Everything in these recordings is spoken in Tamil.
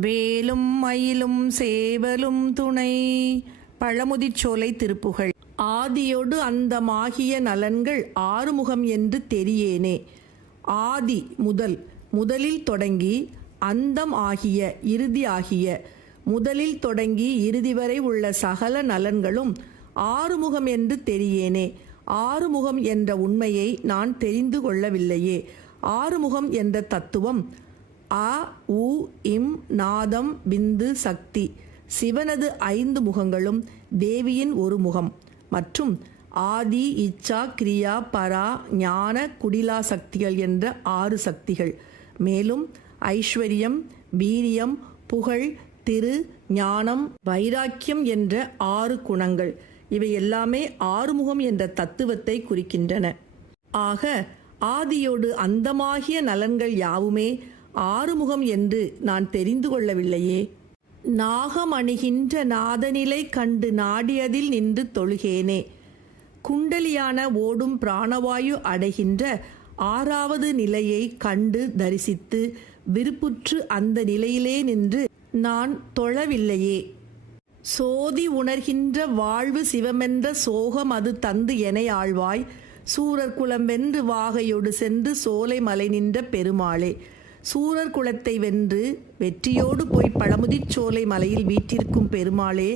வேலும் மயிலும் சேவலும் துணை. பழமுதிர்ச்சோலை திருப்புகள். ஆதியோடு அந்தமாகிய நலன்கள் ஆறுமுகம் என்று தெரியேனே. ஆதி முதல் முதலில் தொடங்கி அந்தம் ஆகிய இறுதி ஆகிய முதலில் தொடங்கி இறுதி வரை உள்ள சகல நலன்களும் ஆறுமுகம் என்று தெரியேனே. ஆறுமுகம் என்ற உண்மையை நான் தெரிந்து கொள்ளவில்லையே. ஆறுமுகம் என்ற தத்துவம் அ உ இம் நாதம் பிந்து சக்தி. சிவனது ஐந்து முகங்களும் தேவியின் ஒரு முகம். மற்றும் ஆதி இச்சா கிரியா பரா ஞான குடிலா சக்திகள் என்ற ஆறு சக்திகள். மேலும் ஐஸ்வர்யம் வீரியம் புகழ் திரு ஞானம் வைராக்கியம் என்ற ஆறு குணங்கள். இவை எல்லாமே ஆறுமுகம் என்ற தத்துவத்தை குறிக்கின்றன. ஆக ஆதியோடு அந்தமாகிய நலன்கள் யாவுமே ஆறுமுகம் என்று நான் தெரிந்து கொள்ளவில்லையே. நாகம் அணிகின்ற நாதநிலை கண்டு நாடியதில் நின்று தொழுகேனே. குண்டலியான ஓடும் பிராணவாயு அடைகின்ற ஆறாவது நிலையை கண்டு தரிசித்து விருப்புற்று அந்த நிலையிலே நின்று நான் தொழவில்லையே. சோதி உணர்கின்ற வாழ்வு சிவமென்ற சோகம் அது தந்து என ஆழ்வாய். சூரர் குலம் வென்று வாகையோடு சென்று சோலை மலை நின்ற பெருமாளே. சூரர் குலத்தை வென்று வெற்றியோடு போய் பழமுதிர் சோலை மலையில் வீற்றிருக்கும் பெருமாளே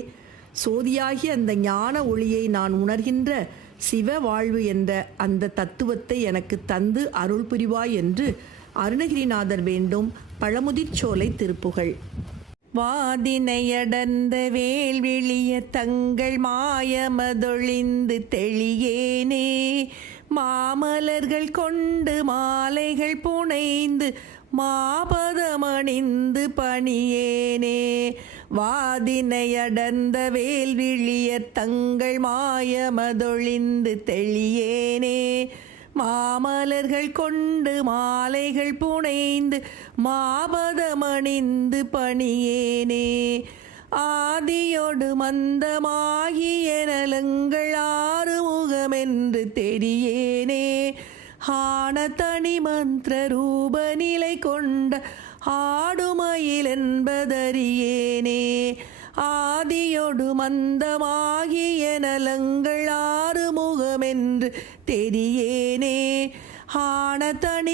சோதியாகி அந்த ஞான ஒளியை நான் உணர்கின்ற சிவ வாழ்வு என்ற அந்த தத்துவத்தை எனக்கு தந்து அருள் புரிவாய் என்று அருணகிரிநாதர் வேண்டும். பழமுதிர்ச்சோலை திருப்புகள். திருப்புகழ் வாதினையடர்ந்த வேல்விழிய தங்கள் மாயமதொழிந்து தெளியேனே மாமலர்கள் கொண்டு மாலைகள் புனைந்து மாபதமணிந்து பணியேனே. வாதினையடர்ந்த வேல்விழிய தங்கள் மாயமதொழிந்து தெளியேனே. மாமலர்கள் கொண்டு மாலைகள் புனைந்து மாபதமணிந்து பணியேனே. ஆதியொடு மந்தமாகிய நலங்கள் ஆறுமுகமென்று தெரியேனே. ஆன தனி மந்திரரூ கொண்ட ஆடுமயில் என்பதறியேனே. ஆதியொடு மந்தமாகிய நலங்கள் ஆறு முகமென்று தெரியேனே. ஆன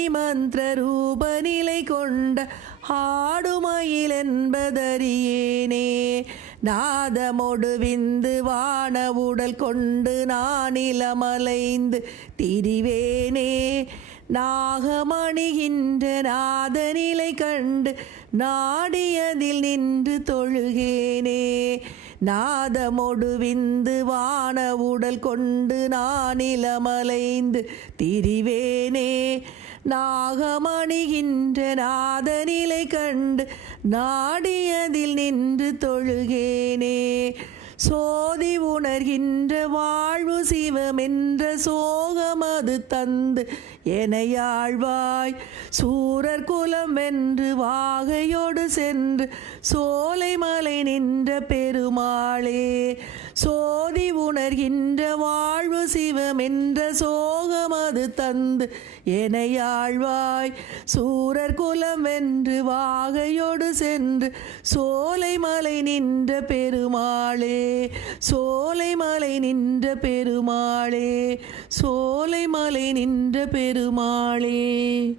மந்திர ரூப நிலை கொண்ட ஆடுமயில் என்பதறியேனே. நாதமொடு விந்து வான உடல் கொண்டு நானிலமலைந்து திரிவேனே. நாகமணிகின்ற நாதநிலை கண்டு நாடியதில் நின்று தொழுகேனே. நாதமொடு விந்து வான உடல் கொண்டு நானிலமலைந்து திரிவேனே. நாகமணிகின்ற நாதநிலை கண்டு நாடியதில் நின்று தொழுகேனே. சோதி உணர்கின்ற வாழ்வு சிவமென்ற சோகமது தந்து எனையாழ்வாய் சூரர் குலம் வென்று வாகையோடு சென்று சோலை மலை நின்ற பெருமாளே. சோதி உணர்கின்ற வாழ்வு சிவமென்ற சோ தந்து எனையாழ்வாய் சூரர் குலம் வென்று வாகையோடு சென்று சோலை மலை நின்ற பெருமாளே சோலை மலை நின்ற பெருமாளே சோலை மலை நின்ற பெருமாளே.